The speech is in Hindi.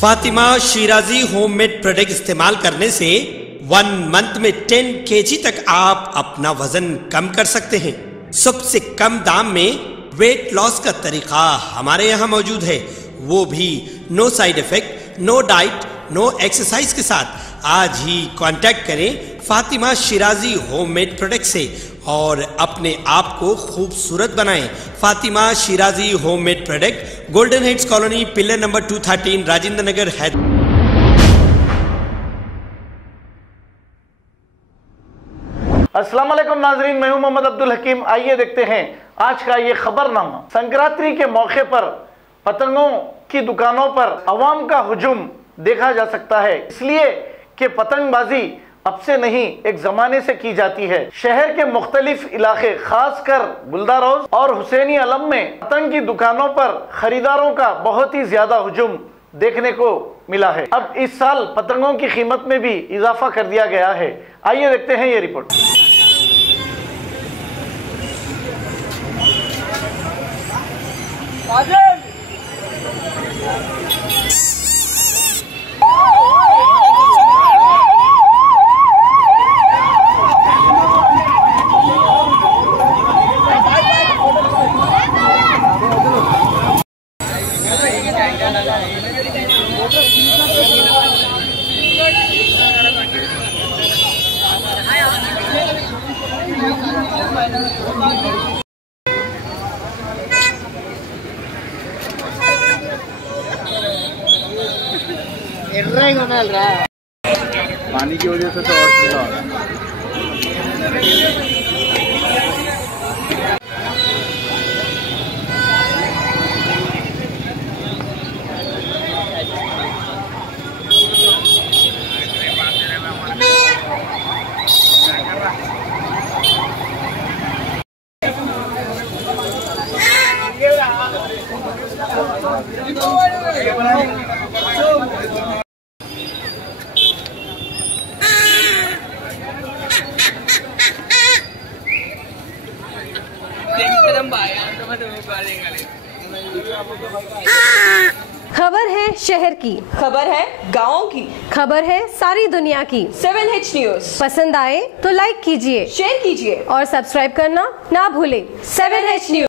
फातिमा शिराजी होममेड प्रोडक्ट इस्तेमाल करने से 1 मंथ में 10 kg तक आप अपना वजन कम कर सकते हैं। सबसे कम दाम में वेट लॉस का तरीका हमारे यहाँ मौजूद है, वो भी no side effect, no diet, no exercise के साथ। आज ही कांटेक्ट करें फातिमा शिराजी होममेड प्रोडक्ट से और अपने आप को खूबसूरत बनाएं। Fatima Shirazi homemade product, golden heads colony, pillar number 213, Rajendra Nagar, Hyderabad. अस्सलाम वालेकुम नाजरीन, मैं हूं मोहम्मद अब्दुल हकीम। आइए देखते हैं आज का ये खबरनामा। संक्रांति के मौके पर पतंगों की दुकानों पर अवाम का हुजूम देखा जा सकता है, इसलिए कि पतंगबाजी अब से नहीं एक जमाने से की जाती है। शहर के मुख्तलिफ इलाके खासकर गुलदार हाउस और हुसैनी आलम में पतंग की दुकानों पर खरीदारों का बहुत ही ज्यादा हुजूम देखने को मिला है। अब इस साल पतंगों की कीमत में भी इजाफा कर दिया गया है। आइए देखते हैं ये रिपोर्ट। पानी की वजह से तो और ठंडा हो रहा खबर है शहर की, खबर है गाँव की, खबर है सारी दुनिया की। 7H न्यूज पसंद आए तो लाइक कीजिए, शेयर कीजिए और सब्सक्राइब करना ना भूलें। 7H news.